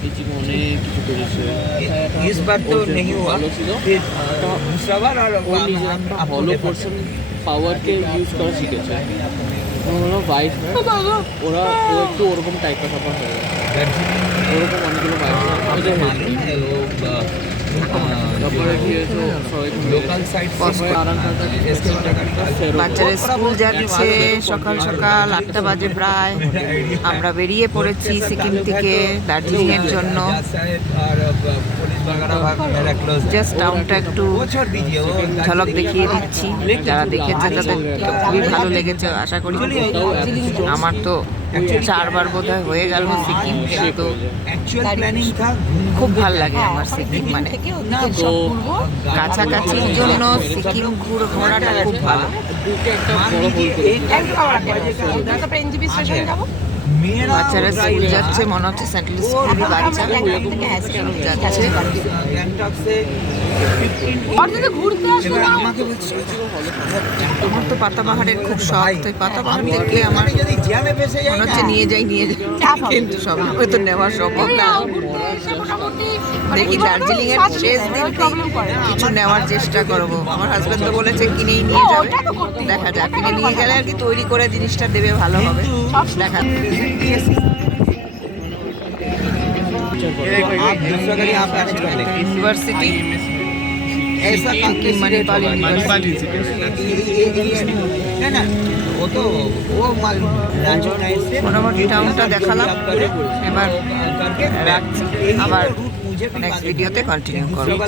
Teaching অনেক কিছু করেছে। इस बार तो नहीं हुआ, ভালো ছিল। फिर दूसरा बार और ও নিজের একটা হলো পোর্শন পাওয়ারকে ইউজ করা শিখেছে। হলো ভাইস ওরা ও একটু ওরকম টাইপের ব্যাপার হয়ে গেছে। ওরকম অনেকগুলো ভাইস ওদের হেল্প তারপরে কি হয়েছে সবাই लोकल साइड বাচ্চারা স্কুল যাচ্ছে সকাল সকাল 8টা বাজে প্রায়। আমরা বেরিয়ে পড়েছি সিকিম থেকে দার্জিলিং এর জন্য। জাস্ট টাউনটা একটু ঝলক দেখিয়ে দিচ্ছি, যারা দেখেছে তাদের খুবই ভালো লেগেছে আশা করি। আমার তো 4 বার বোধহয় হয়ে গেল সিকিম, তো খুব ভালো লাগে আমার সিকিম। মানে কাছাকাছির জন্য সিকিম ঘোরাটা খুব ভালো। বাচ্চারা স্কুল যাচ্ছে, মনে হচ্ছে সেন্ট লুইস স্কুলের বাচ্চা স্কুল যাচ্ছে। আমার তো পাতাবাহারের খুব শখ, তো পাতাবাহার দেখলে আমার মনে হচ্ছে নিয়ে যাই, কিন্তু সব তো নেওয়া সম্ভব না। দেখি দার্জিলিং এর শেষ দিনকে কিছু নেওয়ার চেষ্টা করবো। আমার হাজবেন্ড তো বলেছে কিনেই নিয়ে যাবে, দেখা যাক। কিনে নিয়ে গেলে আর কি তৈরি করে জিনিসটা দেবে, ভালো হবে। দেখা यूनिवर्सिटी मणिपाल মোটামুটি টাউনটা দেখালাম। এবার রাখছি, আবার নেক্সট ভিডিওতে কন্টিনিউ করবো।